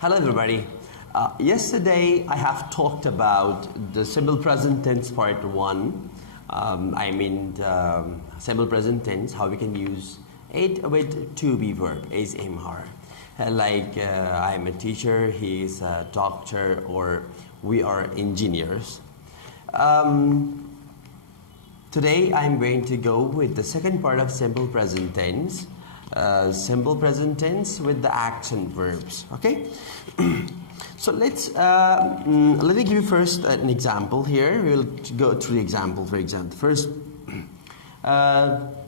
Hello everybody. Yesterday I have talked about the simple present tense part 1. Simple present tense, how we can use it with to be verb is MR. I'm a teacher, he is a doctor, or we are engineers. Today I'm going to go with the second part of simple present tense. Simple present tense with the action verbs. Okay. So let me give you first an example here. We'll go through the example. For example,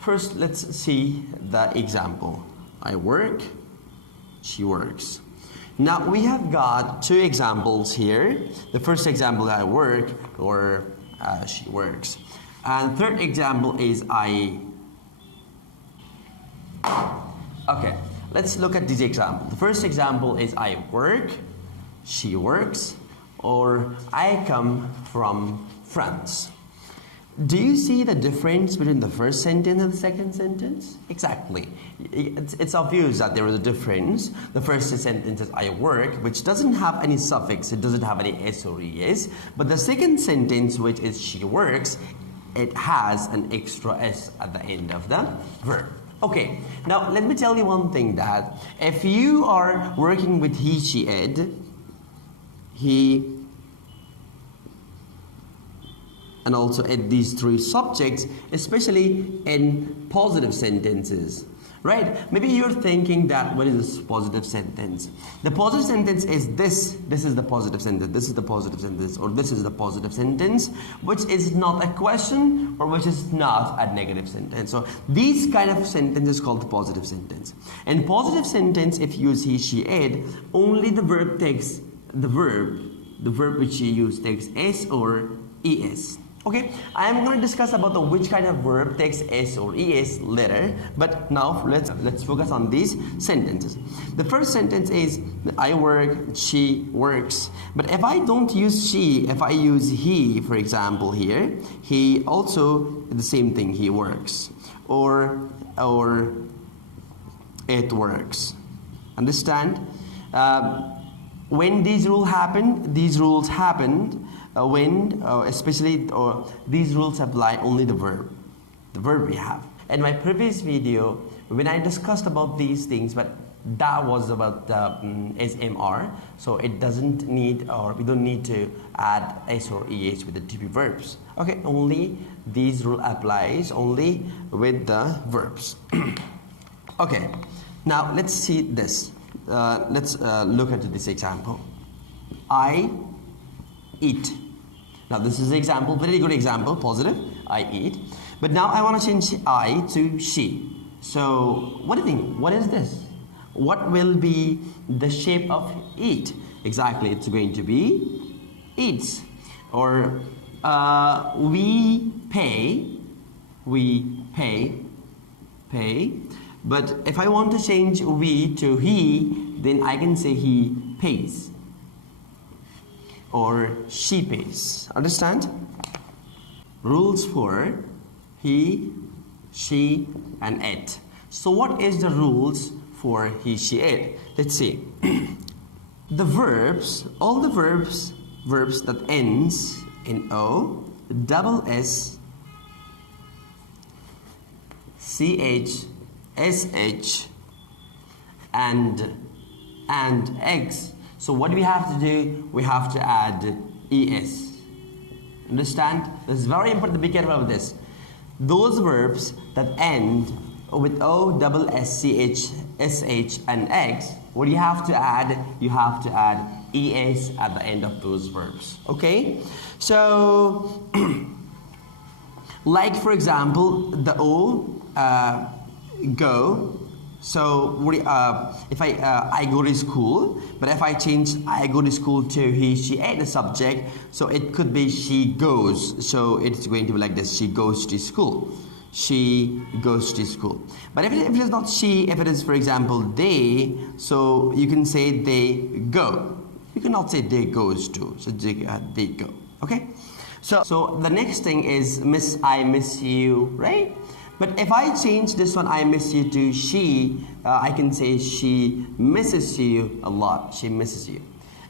first let's see the example. I work, she works. Now we have got two examples here. The first example, I work, or she works, and third example is I. Okay, let's look at this example. The first example is I work, she works, or I come from France. Do you see the difference between the first sentence and the second sentence? Exactly. It's obvious that there is a difference. The first sentence is I work, which doesn't have any suffix, it doesn't have any s or es. But the second sentence, which is she works, it has an extra s at the end of the verb. Okay, now let me tell you one thing, that if you are working with he, she, it, he, and also at these three subjects, especially in positive sentences, right? Maybe you're thinking that what is this positive sentence? The positive sentence is this is the positive sentence, this is the positive sentence, or this is the positive sentence, which is not a question or which is not a negative sentence. So these kind of sentences called the positive sentence. In positive sentence, if you use he, she, it, only the verb takes the verb which you use takes s or es. Okay, I am going to discuss about the which kind of verb takes s or es later, but now let's focus on these sentences. The first sentence is I work, she works. But if I don't use she, if I use he, for example here, he also the same thing, he works, or it works. Understand? When these rules happened when especially these rules apply only the verb we have. In my previous video, when I discussed about these things, but that was about SMR, so it doesn't need, or we don't need to add s or es with the to be verbs. Okay, only these rule applies only with the verbs. Okay, now let's see this. Let's look at this example. I eat. Now this is an example, very good example, positive, I eat. But now I want to change I to she. So what do you think? What is this? What will be the shape of eat? Exactly, it's going to be eats. Or we pay. But if I want to change we to he, then I can say he pays, or she pays. Understand? Rules for he, she, and it. So what is the rules for he, she, it? Let's see. The verbs, all the verbs that ends in o, double s, ch, sh, and x. So what do we have to do? We have to add es. Understand? This is very important to be careful of this. Those verbs that end with o, double s, ch, sh, and x, what do you have to add? You have to add es at the end of those verbs. Okay? So, like for example, the o, go. So if I go to school, but if I change I go to school to he, she, it, the subject, so it could be she goes. So it's going to be like this: she goes to school. She goes to school. But if it is not she, if it is, for example, they, so you can say they go. You cannot say they goes to. So they go. Okay. So the next thing is I miss you, right? But if I change this one, I miss you, to she, I can say she misses you a lot. She misses you.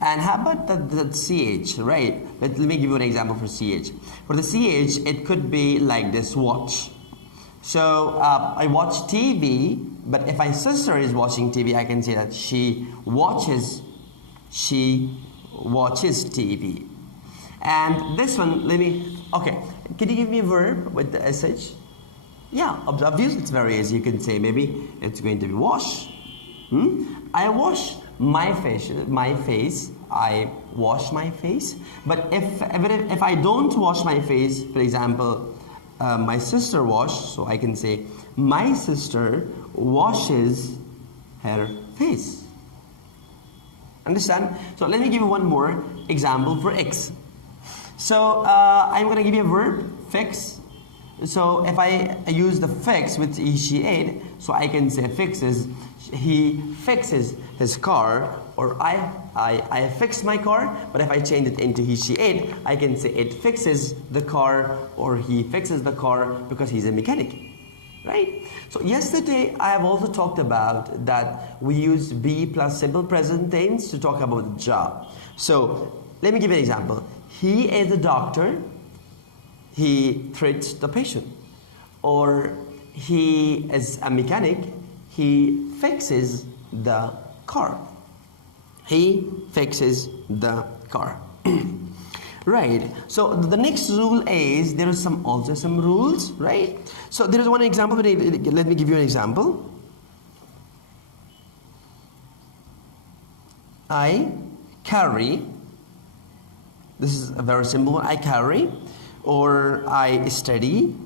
And how about the CH, right? Let me give you an example for CH. For the CH, it could be like this, watch. So I watch TV, but if my sister is watching TV, I can say that she watches TV. And this one, okay, can you give me a verb with the SH? Yeah, obviously it's very easy. You can say maybe it's going to be wash. I wash my face. I wash my face. But if I don't wash my face, for example, my sister washed, so I can say my sister washes her face. Understand? So let me give you one more example for X. So I'm going to give you a verb, fix. So if I use the fix with he, she, it, so I can say fixes, he fixes his car, or I fix my car. But if I change it into he, she, it, I can say it fixes the car, or he fixes the car, because he's a mechanic, right? So yesterday I have also talked about that we use be plus simple present tense to talk about the job. So let me give you an example. He is a doctor. He treats the patient. Or he is a mechanic. He fixes the car. He fixes the car. Right. So the next rule is, there is also some rules, right? So there is one example. Let me give you an example. I carry. This is a very simple one. I carry, or I study.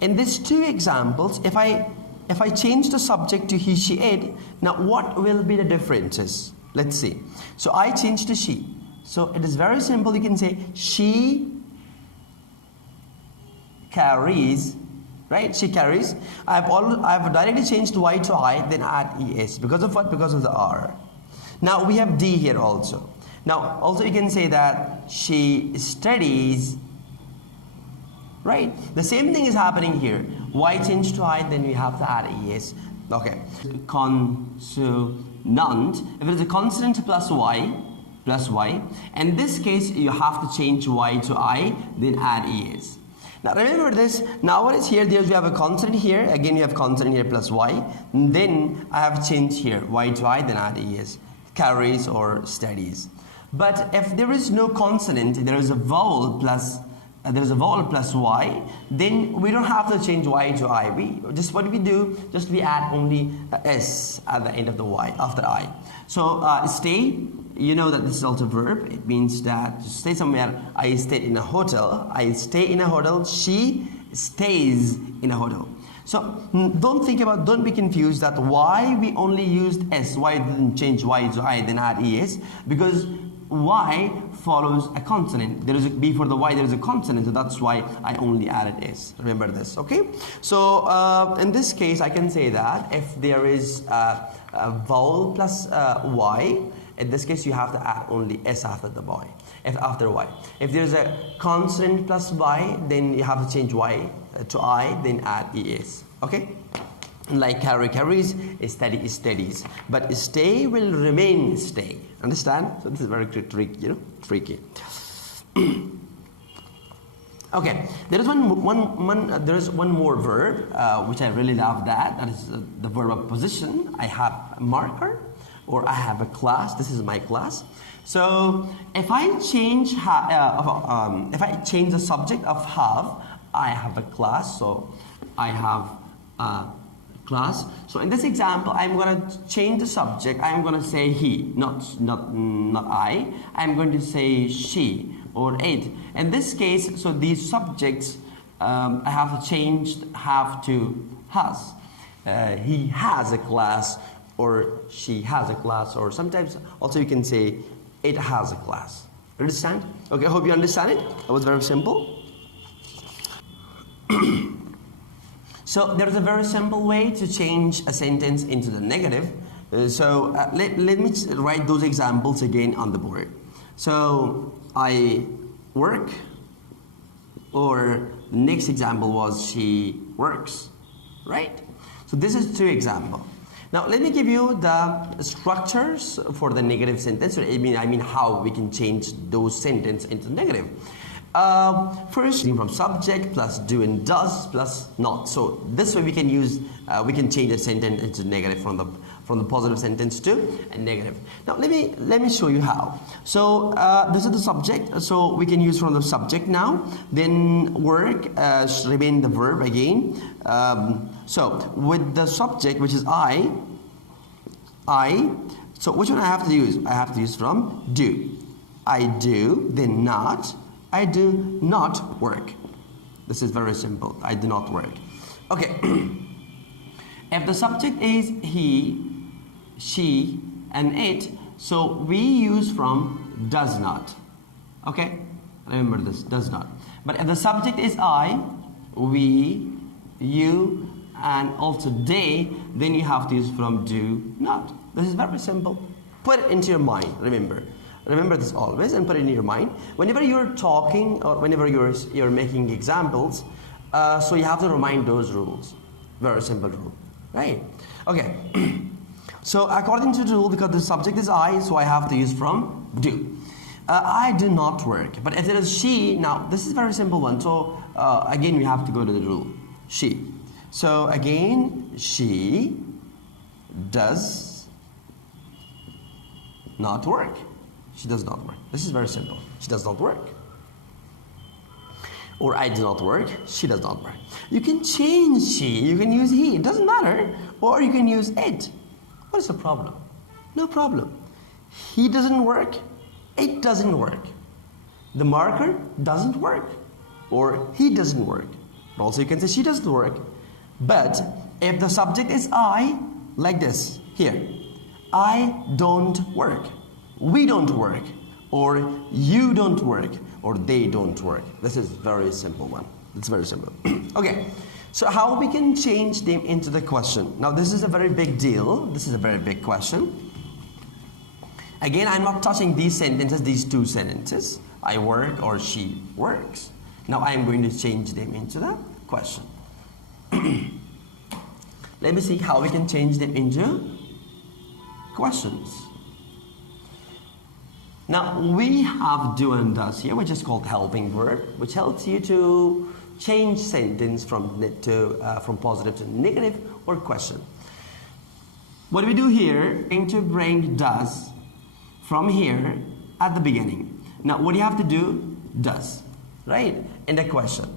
In these two examples, if I change the subject to he, she, it, now what will be the differences? Let's see. So I change to she. So it is very simple. You can say she carries, right? She carries. I've directly changed Y to I, then add ES. Because of what? Because of the R. Now we have D here also. Now also you can say that she studies, right? The same thing is happening here. Y changed to I, then we have to add ES. Okay. Consonant. If it is a consonant plus Y, in this case you have to change Y to I, then add ES. Now remember this. Now what is here? We have a consonant here. Again, you have consonant here plus Y. And then I have changed here Y to I, then add ES. Carries or studies. But if there is no consonant, there is a vowel plus Y, then we don't have to change Y to I. What we do, we add only S at the end of the Y after I. So stay, you know that this is also a verb. It means that to stay somewhere. I stayed in a hotel. I stay in a hotel. She stays in a hotel. So don't be confused that why we only used S, why didn't change Y to I, then add ES, because Y follows a consonant. There is before the Y there is a consonant, so that's why I only added S. Remember this, okay? So in this case, I can say that if there is a vowel plus Y, in this case you have to add only S after the Y. After Y. If there is a consonant plus Y, then you have to change Y to I, then add ES. Okay? Like carry carries, study studies, but stay will remain stay. Understand? So this is very tricky, tricky. Okay, there is one more verb which I really love. That is the verb of position. I have a marker, or I have a class. This is my class. So if I change the subject of have, I have a class. So I have a class. So in this example, I'm going to change the subject. I'm going to say he, not I. I'm going to say she or it. In this case, so these subjects I have to change have to has. He has a class, or she has a class, or sometimes also you can say it has a class. Understand? Okay, I hope you understand it. That was very simple. So there is a very simple way to change a sentence into the negative. Let me write those examples again on the board. So I work Or next example was she works, right? So this is 2 examples. Now let me give you the structures for the negative sentence. I mean how we can change those sentences into negative. First, from subject plus do and does plus not. So this way we can use we can change a sentence into negative from the positive sentence to a negative. Now let me show you how. So this is the subject. So we can use from the subject now. Then work remain the verb again. So with the subject, which is I. So which one I have to use? I have to use from do. I do. Then not. I do not work. This is very simple. I do not work. Okay. If the subject is he, she, and it, so we use from does not. Okay? Remember this, does not. But if the subject is I, we, you, and also they, then you have to use from do not. This is very simple. Put it into your mind, remember. Remember this always and put it in your mind. Whenever you're talking or whenever you're making examples, so you have to remind those rules. Very simple rule, right? Okay. So according to the rule, because the subject is I, so I have to use from do. I do not work. But if it is she, now this is a very simple one. So again, we have to go to the rule. She. So again, she does not work. She does not work. This is very simple. She does not work. Or I do not work. She does not work. You can change she. You can use he. It doesn't matter. Or you can use it. What is the problem? No problem. He doesn't work. It doesn't work. The marker doesn't work. Or he doesn't work. But also you can say she doesn't work. But if the subject is I, like this, here. I don't work. We don't work, or you don't work, or they don't work. This is very simple one. It's very simple. Okay, so how we can change them into the question? Now this is a very big deal. This is a very big question. Again, I'm not touching these sentences, these 2 sentences. I work or she works. Now I'm going to change them into the question. Let me see how we can change them into questions. Now we have do and does here, which is called helping verb, which helps you to change sentence from positive to negative or question. What do we do here? We're going to bring does from here at the beginning. Now what do you have to do? Does, right? In the question.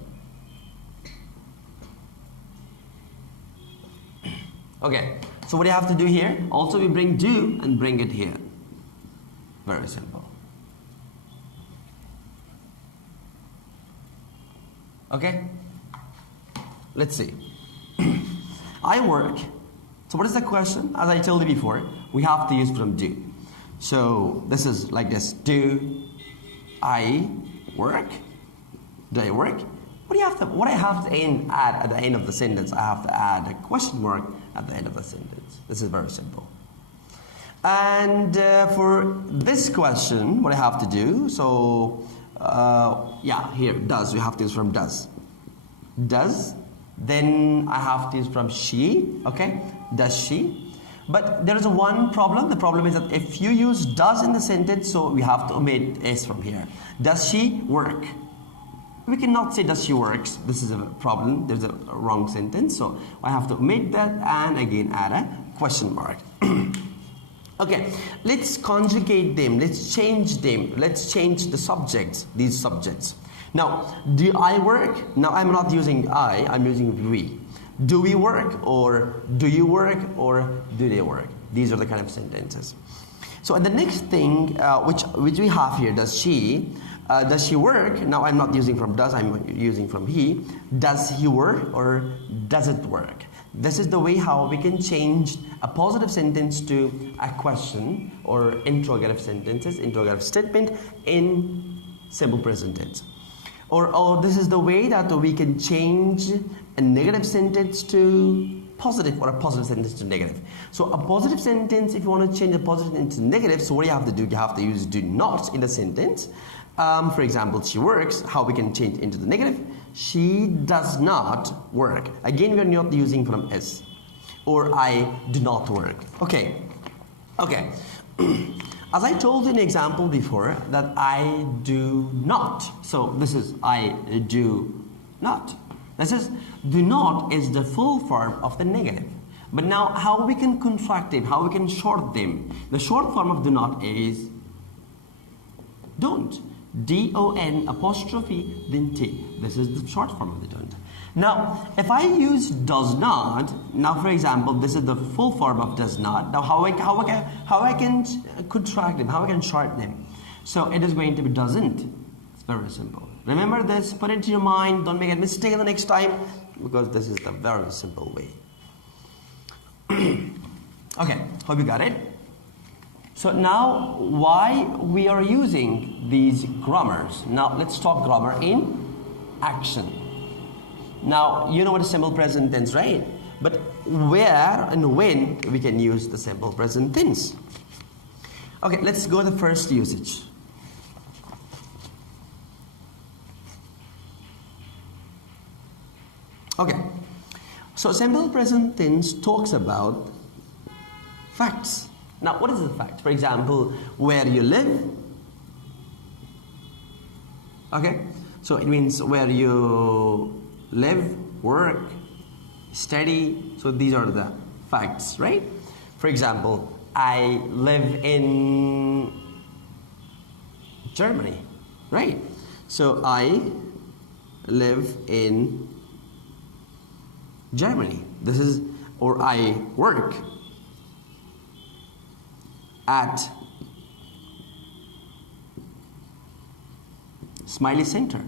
Okay, so what do you have to do here? Also we bring do and bring it here. Very simple. Okay, let's see. I work. So what is the question? As I told you before, we have to use from do. So this is like this. Do I work? Do I work? What I have to add at the end of the sentence? I have to add a question mark at the end of the sentence. This is very simple. And for this question, what I have to do, so yeah, here, does, we have to use from does. Does, then I have to use from she, okay? Does she? But there is one problem. The problem is that if you use does in the sentence, so we have to omit s from here. Does she work? We cannot say does she works. This is a problem. There's a wrong sentence. So I have to omit that and again add a question mark. Okay, let's conjugate them. Let's change them. Let's change the subjects, these subjects. Now, do I work? Now I'm not using I, I'm using we. Do we work, or do you work, or do they work? These are the kind of sentences. So the next thing which we have here, does she work? Now I'm not using from does, I'm using from he. Does he work or does it work? This is the way how we can change a positive sentence to a question or interrogative sentences, interrogative statement in simple present tense. Or this is the way that we can change a negative sentence to positive or a positive sentence to negative. So a positive sentence, if you want to change a positive into negative, so what do you have to do? You have to use do not in the sentence. For example, she works, how we can change into the negative. She does not work. Again, we are not using from S. Or I do not work. Okay. Okay. As I told you in example before, that I do not. So this is I do not. This is do not is the full form of the negative. But now how we can contract them, how we can short them. The short form of do not is don't. D-O-N apostrophe then T. This is the short form of the don't. Now, if I use does not, now for example, this is the full form of does not. Now, how I can contract them, how I can shorten them. So it is going to be doesn't. It's very simple. Remember this, put it into your mind, don't make a mistake the next time, because this is the very simple way. Okay, hope you got it. So now, why we are using these grammars? Now, let's talk grammar in action. Now, you know what is simple present tense, right? But where and when we can use the simple present tense? Okay, let's go to the first usage. Okay, so simple present tense talks about facts. Now, what is the fact? For example, where you live. Okay, so it means where you live, work, study. So these are the facts, right? For example, I live in Germany, right? So I live in Germany. This is, or I work at Smiley Center.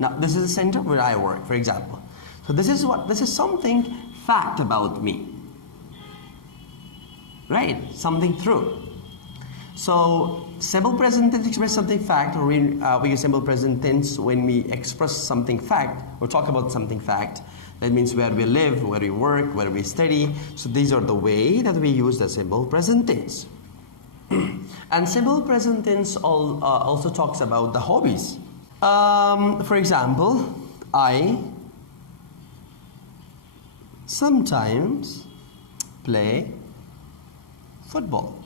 Now this is the center where I work, for example. So this is something fact about me, right? Something true. So simple present tense express something fact, or we use simple present tense when we express something fact or talk about something fact. That means where we live, where we work, where we study. So these are the way that we use the simple present tense. And simple present tense also talks about the hobbies. For example, I sometimes play football.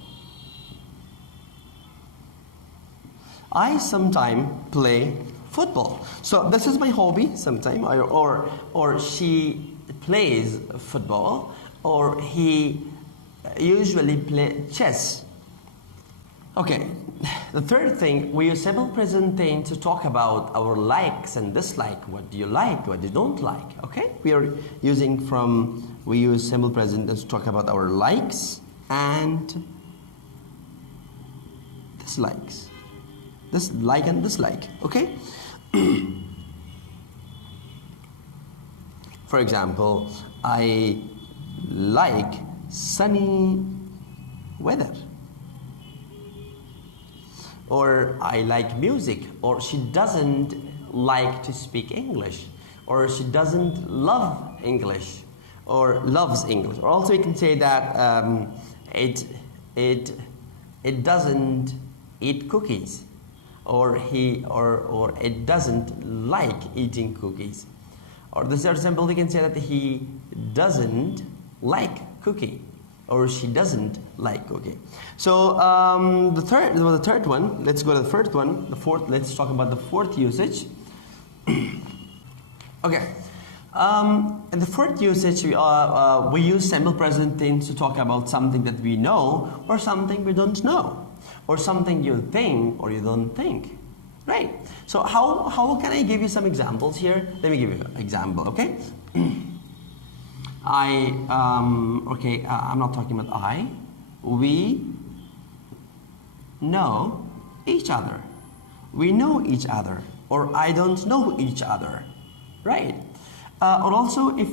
I sometimes play football. So this is my hobby sometime, or she plays football, or he usually play chess. Okay, the third thing, we use simple present tense to talk about our likes and dislike. What do you like, what you don't like, okay? We use simple present tense to talk about our likes and dislikes. This like and dislike, okay? For example, I like sunny weather. Or I like music, or she doesn't like to speak English, or she doesn't love English, or loves English. Or also you can say that it doesn't eat cookies, or it doesn't like eating cookies. Or the third example, we can say that he doesn't like cookie, or she doesn't like cookie. So the third one. Let's go to the first one. The fourth. Let's talk about the fourth usage. Okay. In the fourth usage, we use simple present tense to talk about something that we know or something we don't know, or something you think or you don't think. Right. So how can I give you some examples here? Let me give you an example. Okay. I'm not talking about I. We know each other. We know each other, or I don't know each other, right? Or also, if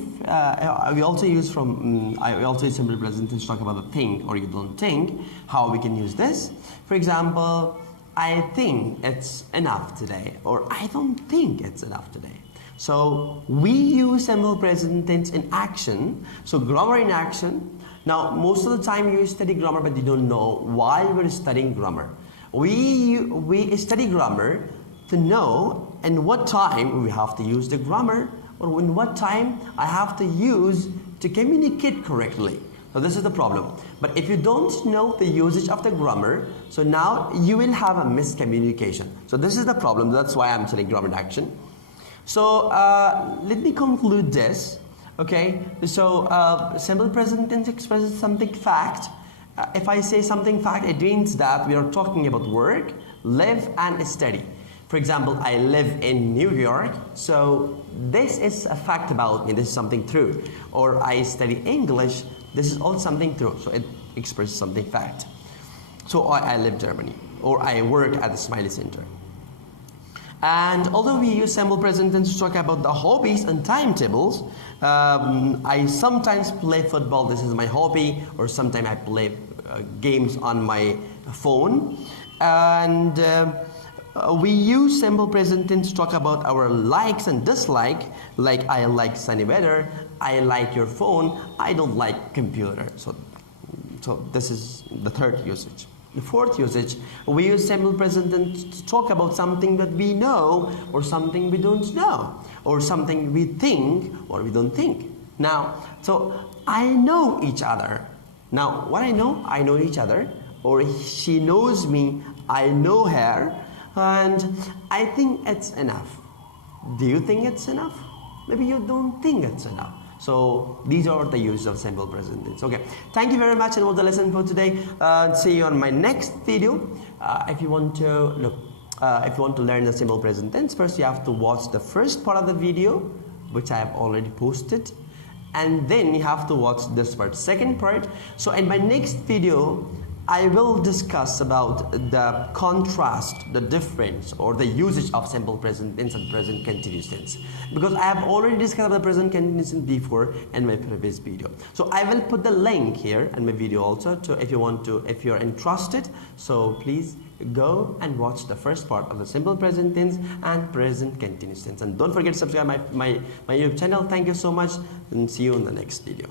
we also use simple present tense to talk about the think or you don't think. How we can use this? For example, I think it's enough today, or I don't think it's enough today. So we use simple present tense in action. So grammar in action. Now most of the time you study grammar, but you don't know why we're studying grammar. We study grammar to know in what time we have to use the grammar, or in what time I have to use to communicate correctly. So this is the problem. But if you don't know the usage of the grammar, so now you will have a miscommunication. So this is the problem. That's why I'm telling grammar action. So let me conclude this. Okay. So simple present tense expresses something fact. If I say something fact, it means that we are talking about work, live, and study. For example, I live in New York, so this is a fact about me. This is something true. Or I study English. This is all something true, so it expresses something fact. So I live in Germany, or I work at the Smiley Center. And although we use simple present tense to talk about the hobbies and timetables, I sometimes play football. This is my hobby, or sometimes I play games on my phone. And we use simple present tense to talk about our likes and dislikes, like I like sunny weather, I like your phone, I don't like computer. So this is the third usage. The fourth usage, we use simple present tense to talk about something that we know, or something we don't know, or something we think or we don't think. Now, so I know each other. Now, what I know each other, or she knows me, I know her, and I think it's enough. Do you think it's enough? Maybe you don't think it's enough. So these are the uses of simple present tense. Okay, thank you very much, and was the lesson for today. See you on my next video. If you want to learn the simple present tense, first you have to watch the first part of the video, which I have already posted, and then you have to watch this part, second part. So in my next video, I will discuss about the contrast, the difference, or the usage of simple present tense and present continuous tense, because I have already discussed the present continuous tense before in my previous video. So I will put the link here in my video also, to if you're interested. So please go and watch the first part of the simple present tense and present continuous tense, and don't forget to subscribe my YouTube channel. Thank you so much, and see you in the next video.